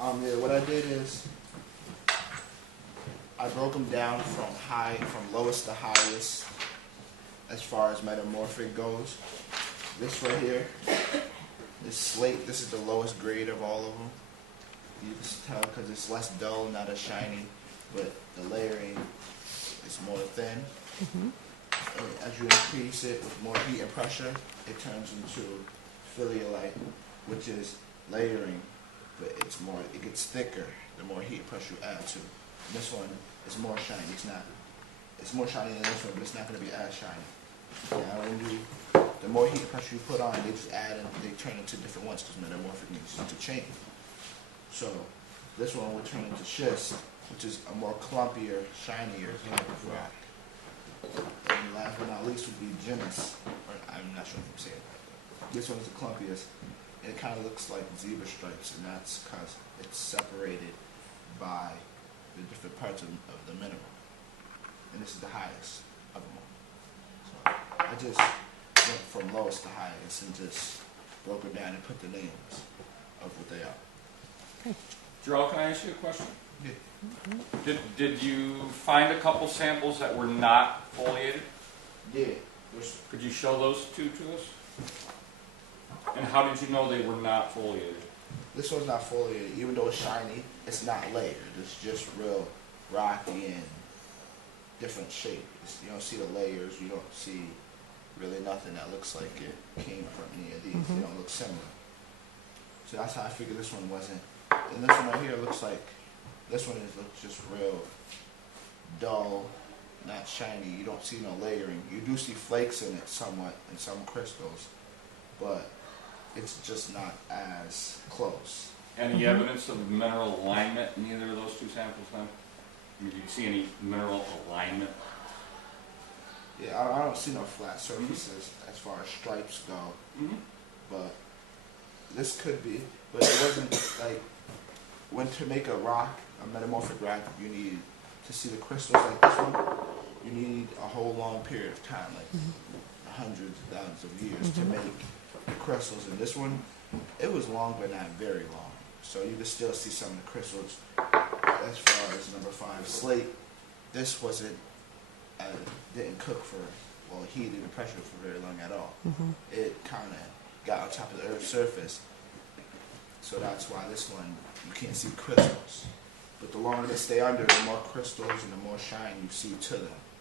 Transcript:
Yeah, what I did is I broke them down from lowest to highest as far as metamorphic goes. This right here, this slate, this is the lowest grade of all of them. You can tell because it's less dull, not as shiny, but the layering is more thin. And as you increase it with more heat and pressure, it turns into filiolite, which is layering, but it gets thicker the more heat and pressure you add to it. And this one is more shiny. It's more shiny than this one, but it's not going to be as shiny. Now, the more heat and pressure you put on, they just add and they turn into different ones because metamorphic means to change. So this one will turn into schist, which is a more clumpier, shinier type of rock. And last but not least would be gneiss, or I'm not sure if I'm saying it right, but this one is the clumpiest. And it kind of looks like zebra stripes, and that's because it's separated by the different parts of the mineral. And this is the highest of them all. So I just went from lowest to highest and just broke it down and put the names of what they are. Jarrell, can I ask you a question? Yeah. Did you find a couple samples that were not foliated? Yeah. Could you show those two to us? And how did you know they were not foliated? This one's not foliated. Even though it's shiny, it's not layered. It's just real rocky and different shape. You don't see the layers. You don't see really nothing that looks like it came from any of these. They don't look similar. So that's how I figured this one wasn't. And this one right here looks like, this one looks just real dull, not shiny. You don't see no layering. You do see flakes in it somewhat in some crystals, but it's just not as close. Any evidence of mineral alignment in either of those two samples then? I mean, do you see any mineral alignment? Yeah, I don't see no flat surfaces as far as stripes go, but this could be, but it wasn't like, when to make a rock, a metamorphic rock, you need to see the crystals like this one, you need a whole long period of time, like hundreds of thousands of years to make the crystals. And this one, it was long but not very long. So you can still see some of the crystals. As far as number 5, slate, this wasn't, didn't cook for, well, heated and pressure for very long at all. It kind of got on top of the Earth's surface. So that's why this one, you can't see crystals. But the longer they stay under, the more crystals and the more shine you see to them.